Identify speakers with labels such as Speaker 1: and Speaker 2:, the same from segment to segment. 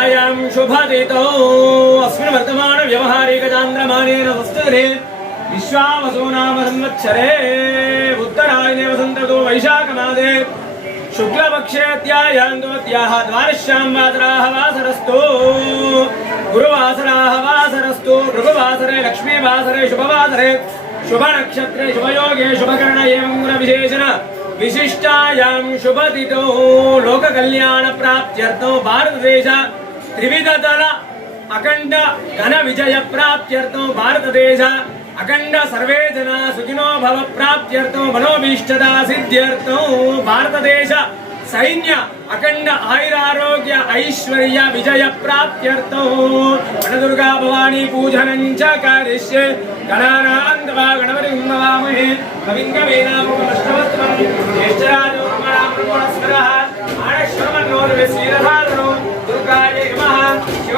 Speaker 1: तृतीयायां शुभदितौ। अस्मिन् वर्तमानव्यवहारिकचान्द्रमानेन संस्कृते विश्वावसो नाम संवत्सरे, उत्तरायणे वसन्ततो वैशाखमादे शुक्लपक्षेऽध्यायान्तोऽद्याः द्वादश्यां वासराः वासरस्तु। गुरुवासराः वासरस्तु। भृगुवासरे, लक्ष्मीवासरे, शुभवासरे, शुभनक्षत्रे, शुभयोगे शुभकर्ण एवं गुणविशेषण विशिष्टायां शुभतिथौ। लोककल्याणप्राप्त्यर्थं, भारतदेश త్రివిధ దళ అఖండ ఘన విజయ ప్రాప్త్యర్థం భారతదేశ. అఖండ సర్వే జన సుఖినో భవ ప్రాప్త్యర్థం మనోభీష్టత సిద్ధ్యర్థం భారతదేశ. సైన్య అఖండ ఆయురారోగ్య ఐశ్వర్య విజయ ప్రాప్త్యర్థం. గణదుర్గా భవానీ పూజనం చ కారిష్యే గణానాందవా గణపతి ఉన్నవామహే కవింగవేనామకమష్టవత్వం జ్యేష్ఠరాజో మనామ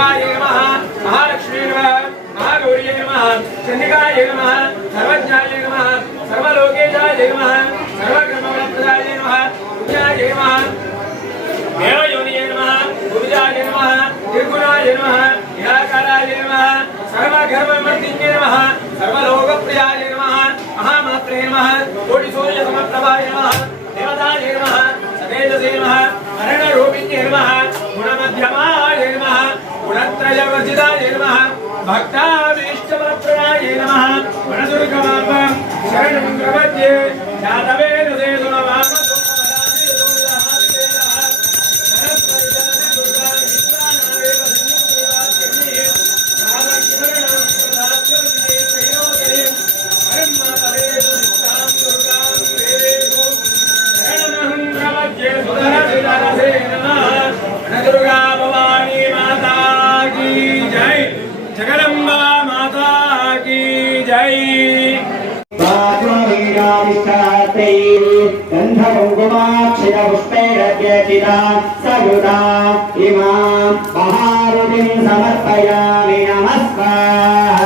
Speaker 1: शिवायै नमः। महालक्ष्मी नमः। महागौर्यै नमः। चण्डिकायै नमः। सर्वज्ञायै नमः। सर्वलोकेशायै नमः। सर्वक्रमप्रदायै नमः। पुण्यायै नमः। देवयोनियै नमः। भुजाय नमः। त्रिगुणाय नमः। निराकाराय नमः। सर्वगर्भमर्दिन्ये नमः। सर्वलोकप्रियाय नमः। महामात्रे नमः। कोटिसूर्यसमप्रभाय नमः। देवताय नमः। सतेजसे नमः। अरणरूपिण्ये नमः। गुणमध्यमाय
Speaker 2: గుణత్రయవర్జితాయ నమః. భక్తాభీష్టవరప్రదాయ నమః. గుణదుర్గమాంబ శరణం ప్రపద్యే యాదవే జగదంబ మాతాకి జై. గంధకుంకుమాక్షిరపుష్పైరవ్యచిరా సయుతా ఇమాం మహారుణిం సమర్పయామి నమస్వాహ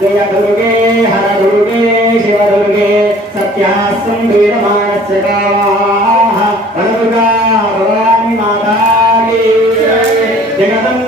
Speaker 2: జయ దుర్గే హర దుర్గే శివ దుర్గే సత్యాసం వీరమాణస్య రావాహ భగవతా భవాని జగదంబ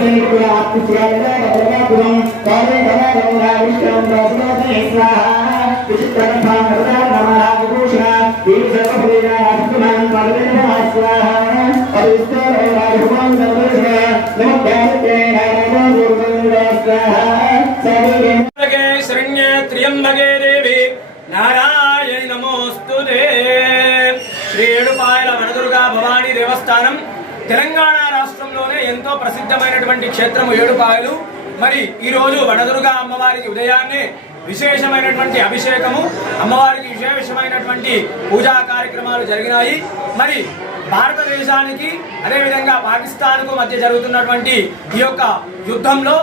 Speaker 2: విశ్రాపురం
Speaker 1: కాలే ధనాగౌర విష్ణం ప్రసోదే నారాయణ నమోస్తుదే శ్రీ ఏడుపాయల వనదుర్గా భవానీ దేవస్థానం తెలంగాణ రాష్ట్రంలోనే ఎంతో ప్రసిద్ధమైనటువంటి క్షేత్రము ఏడుపాయలు. మరి ఈరోజు రోజు వనదుర్గా అమ్మవారికి ఉదయాన్నే విశేషమైనటువంటి అభిషేకము అమ్మవారికి విశేషమైనటువంటి పూజా కార్యక్రమాలు జరిగినాయి. మరి భారతదేశానికి అదేవిధంగా పాకిస్తాన్కు మధ్య జరుగుతున్నటువంటి ఈ యొక్క యుద్ధంలో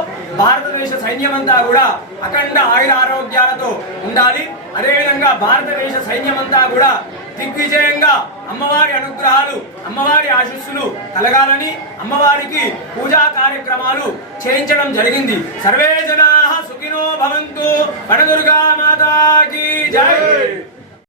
Speaker 1: భారతదేశ సైన్యమంతా కూడా అఖండ ఆయుర ఆరోగ్యాలతో ఉండాలి. అదేవిధంగా భారతదేశ సైన్యమంతా కూడా దిగ్విజయంగా అమ్మవారి అనుగ్రహాలు అమ్మవారి ఆశీస్సులు కలగాలని అమ్మవారికి పూజా కార్యక్రమాలు చేయించడం జరిగింది. సర్వే జనా సుఖినో భవంతు. వనదుర్గా